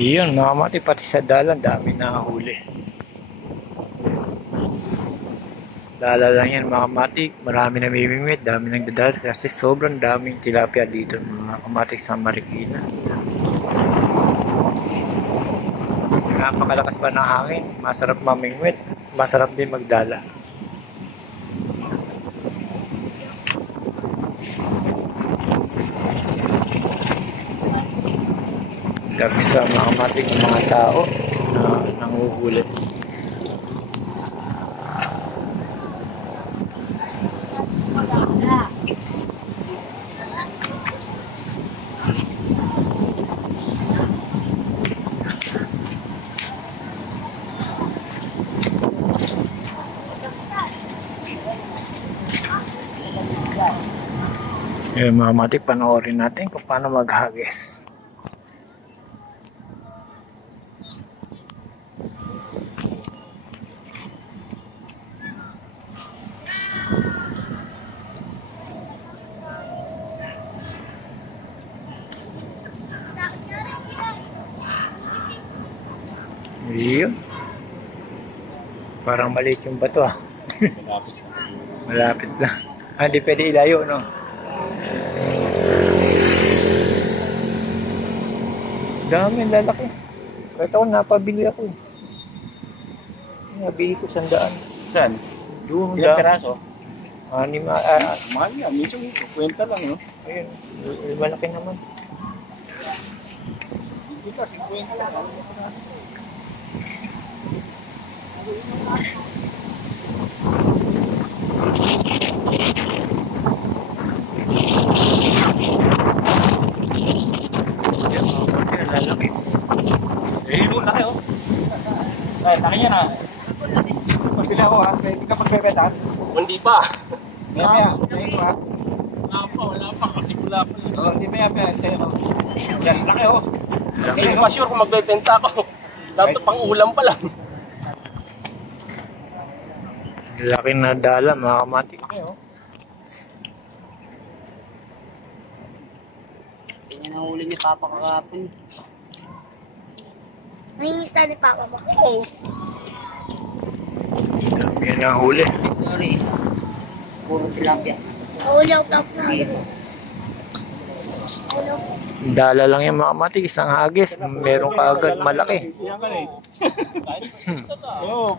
Iyon mga mati, pati sa dalan dami nakahuli. Dala lang yan mga mati, marami namimingwit, dami nang dadal kasi sobrang daming tilapia dito mga kamatik sa Marikina. Napakalakas pa ng hangin, masarap mamingwit, masarap din magdala. Sa mga mating mga tao na nanguhuli. Mga matik, panoorin natin kung paano maghagis. Iyon. Parang maliit yung bato ah. Malapit lang. Hindi pwede ilayo, no? Dami, lalaki. Kahit ako napabili ako. Nabili ko 100. Saan? Doon. Ilang peraso? Mahal yan. Minsan kwenta lang, no? Ayun. Malaki naman. Hindi pa, 50 lang. Lalaki. Doon laki, oh. Ay, laki yan, ha? Pagpila ko, ha? Hindi ka magbebeta? Hindi pa. Ngayon pa. Wala pa. Kasi wala pa. Oo, hindi pa yan. Yan, laki, oh. Hindi ko sure kung magbebenta ako. Dapat pang ulam pa lang. Laki na dala, mga kamatik. Yan ang huli ni Papa kakapon. Nangingisda ni Papa ba? Oo. Yan ang huli. Sorry, isa. Puro tilapia. Nahuli ako Papa. Dala lang yung mga kamatik, isang hagis. Meron ka agad malaki. Oo,